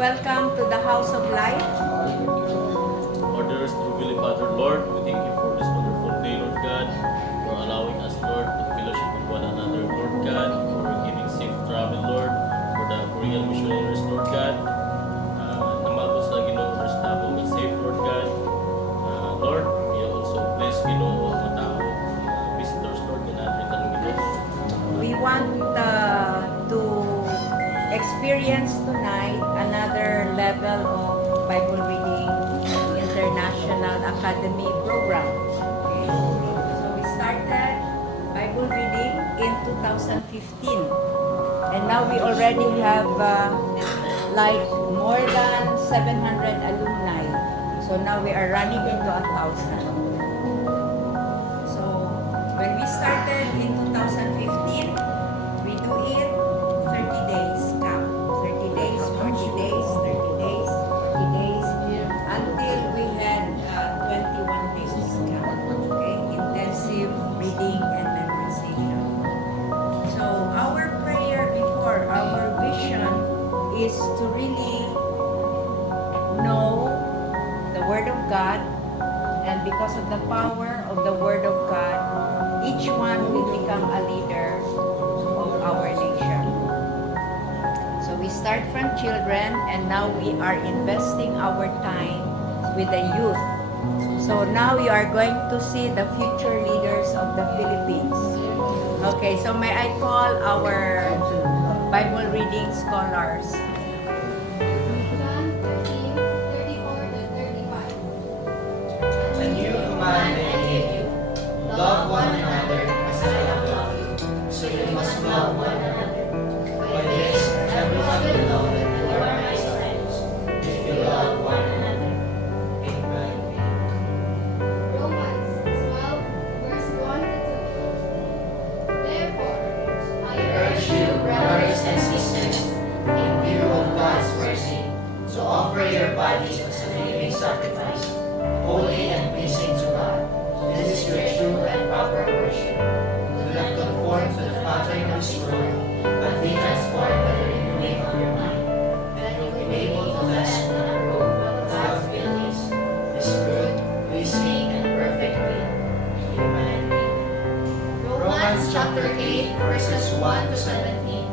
welcome to the House of Life. Our dearest Heavenly Father, Lord, we thank you for this wonderful day, Lord God, for allowing us, Lord, to fellowship with one another, Lord God, for giving safe travel, Lord, for the Korean missionaries, Lord God. Namabot sa Ginoo, rest tabang nga safe, Lord God. Lord, we also bless Ginoo ang mga tao, mga visitors, Lord, na natin kanong Ginoo. We want to experience tonight another level of Bible Reading International Academy program. Okay? So we started Bible reading in 2015, and now we already have like more than 700 alumni. So now we are running into 1,000. So when we started in 2015, we do it 30 days camp. 30 days, 40 days, 30 days, 40 days, until we had 21 days camp. Okay? Intensive reading and memorization. So our prayer before, our vision is to really know the Word of God, and because of the power of the Word of God, each one will become a leader of our nation. So we start from children, and now we are investing our time with the youth. So now we are going to see the future leaders of the Philippines. Okay, so may I call our Bible reading scholars. John 13:34-35. A new command I give you, love one another as I have loved you, so you must love one another. By this, everyone will know that you are my disciples, if you love one another. Amen. Romans 12:1-2. Therefore, I urge you, brothers and sisters, in view of God's mercy, to offer your bodies as a living sacrifice, holy and pleasing to God. This is your true and proper worship. Do not conform to the pattern of this world, but be transformed by the renewing of your mind, that you will be able to test and approve what God's will is, His good, pleasing, and perfect will. Amen. Romans chapter 8:1-17.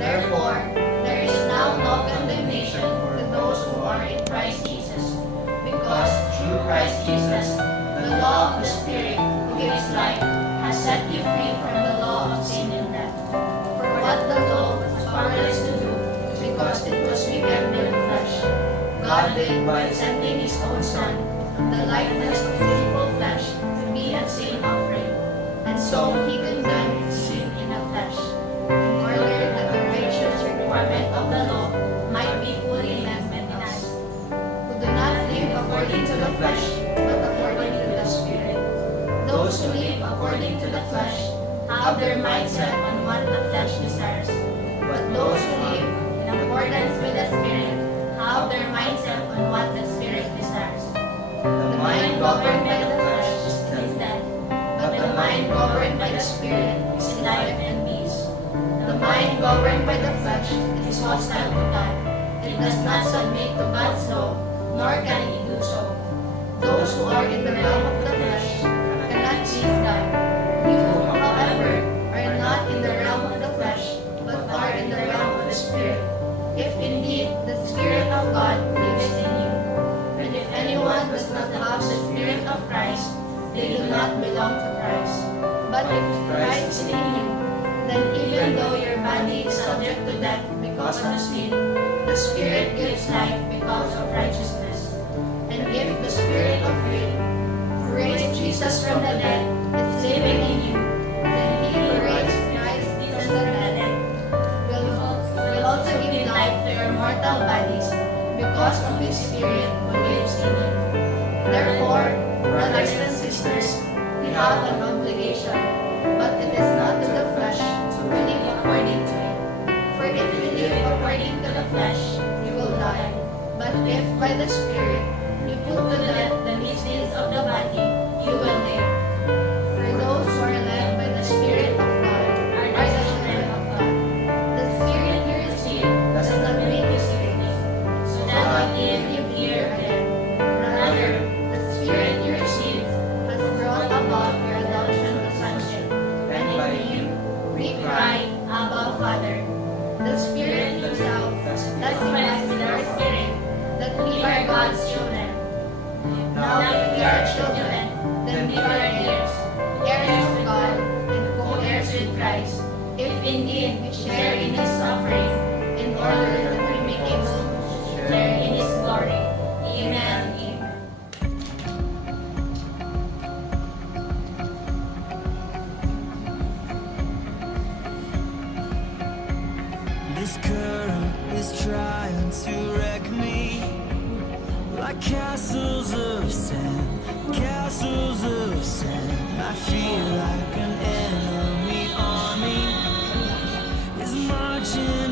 Therefore, there is now no condemnation for those who are in Christ Jesus, because through Christ Jesus, the law of the Spirit who gives life has set you free from the law of sin and death. For what the law was powerless to do, because it was weakened by the flesh, God did by sending His own Son, the likeness of sinful flesh, to be a sin offering, and so He condemned sin in the flesh, in order that the righteous requirement of the law might be fully met in us, who do not live according to the flesh, but according to the Spirit. Those who live according to the flesh have their mindset on what the flesh desires, but those who live in accordance with the Spirit have their mindset on what the Spirit desires. The mind governed by the flesh is death, but the mind governed by the Spirit is life and peace. The mind governed by the flesh is hostile to God. It does not submit to God's law, nor can it do so. Those who are in the realm of the flesh cannot please God. You, however, are not in the realm of the flesh, but are in the realm of the Spirit, if indeed the Spirit of God lives in you. And if anyone does not have the Spirit of Christ, they do not belong to Christ. But if Christ is in you, then even though your body is subject to death because of sin, the Spirit gives life because of righteousness. And if the Spirit of faith, who raised Jesus from the dead, is living in you, then He who raised Christ from the dead will also give life to your mortal bodies because of His Spirit who lives in you. Therefore, brothers and sisters, we have an obligation, but it is not to the flesh to live according to it. For if you live according to the flesh, you will die. But if by the Spirit you put to death the misdeeds of the body, you will live. For those who are led by the Spirit of God are the children of God. The Spirit you receive does not make you slave, not even live here again. Rather, the Spirit you received has brought about your adoption to sonship, and by Him we cry, Abba, Father. The Spirit Himself testifies with our spirit that we are God's children. Now, if we are children, then we are heirs, heirs of God, and co-heirs with Christ, if indeed we share in His suffering, in order that we may also share in His glory. Amen. Amen. This current is trying to wreck me, like castles of sand, castles of sand. I feel like an enemy army is marching